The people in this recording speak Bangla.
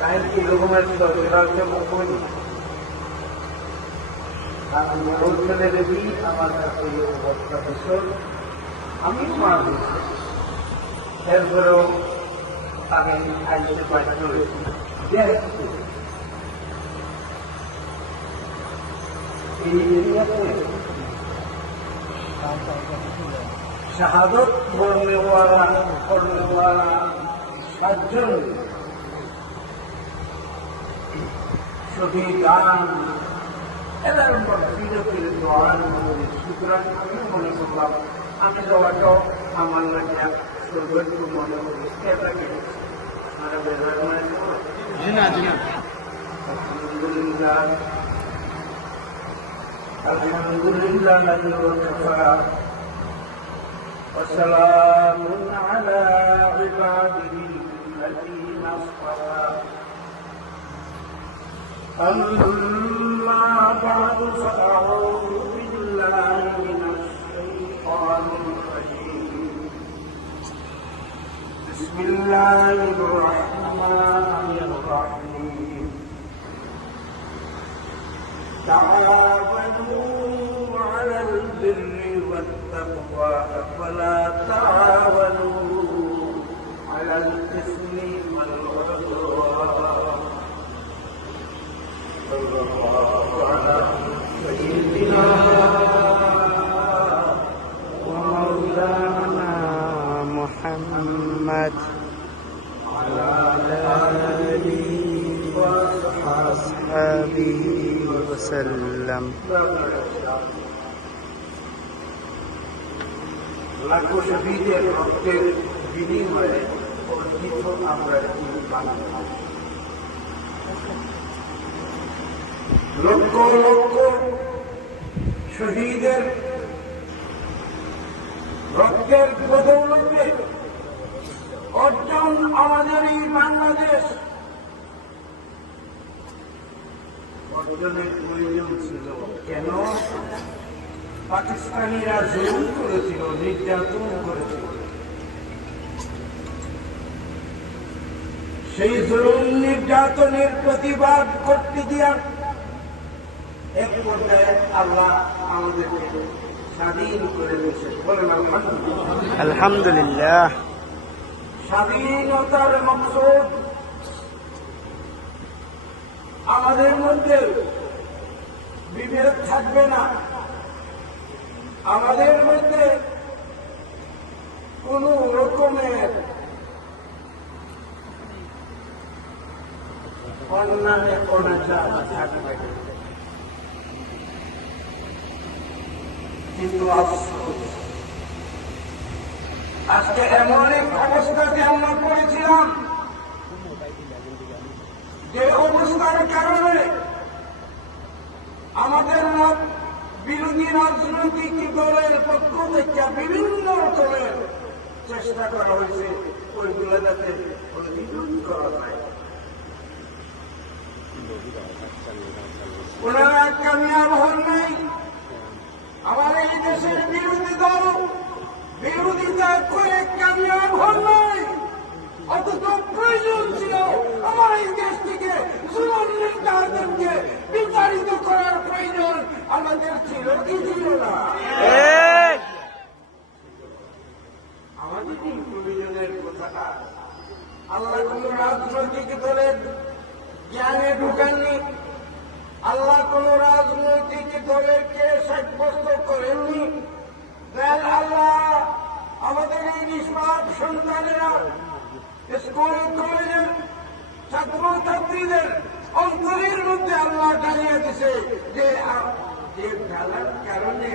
টাইম কি রকমের এরা হচ্ছে মুখ্যমন্ত্রী ছেলে দেবী আমার কাছে প্রফেসর আমি মার দিচ্ছি এরপরেও আমি আইসে বাধ্য হয়েছি শাহাদত করने वाला 7 জন শহীদান এদের ফিরে দোয়ার মধ্যে সুতরাং আমি মনে করলাম আমি যাওয়াটাও আমার লাগে সৌভাগ্য মনে করি এটাকে আলহামদুলিল্লাহ وسلام على عباده الذين اصطفى أما بعد فأعوذ بالله من الشيطان الرجيم بسم الله الرحمن الرحيم تعاونوا على البر والتقوى ولا تعاونوا على الإثم والعدوان صلى الله على سيدنا ومولانا محمد وعلى آله وأصحابه وسلم লাখো শহীদের রক্তের বিনিময়ে অর্জিত আমরা লক্ষ লক্ষ শহীদের রক্তের বদৌলতে অর্জন আমাদের এই বাংলাদেশ অর্জনের প্রয়োজন ছিল কেন? পাকিস্তানিরা জুলুম করেছিল, নির্যাতন করেছিল। সেই জুলুম নির্যাতনের প্রতিবাদ করতে দিয়া এক পর্যায়ে আল্লাহ আমাদেরকে স্বাধীন করে দিয়েছে। বলেন আলহামদুলিল্লাহ। স্বাধীনতার মকসুদ আমাদের মধ্যে বিভেদ থাকবে না, আমাদের মধ্যে কোন রকমের অন্যায় অনাচার থাকবে। কিন্তু আফসোস আজকে এমন এক অবস্থাতে আমরা পড়েছিলাম যে অবস্থার কারণে আমাদের বিরোধী রাজনৈতিক দলের পক্ষ থেকে বিভিন্ন রকমের চেষ্টা করা হয়েছে ওইগুলো যাতে প্রতিরোধ করা যায়। ওনারা কামিয়াব হন নাই। আমার এই দেশের বিরোধী দল বিরোধিতা করে কামিয়াব হন নাই, অথচ প্রয়োজন ছিল আমার এই দেশ থেকে জুলুম নির্যাতনকে বিতাড়িত করার প্রয়োজন আমাদের ছিল কি ছিল না? আমাদের এই প্রয়োজনের কথাটা আল্লাহ কোন রাজনৈতিক দলের জ্ঞানে ঢুকাননি, আল্লাহ কোন রাজনৈতিক দলেরকে সাব্যস্ত করেননি। আল্লাহ আমাদের এই নিষ্পাপ সন্তানেরা স্কুল কলেজের ছাত্রছাত্রীদের অন্তরের মধ্যে আল্লাহ জানিয়ে দিছে যে খেলার কারণে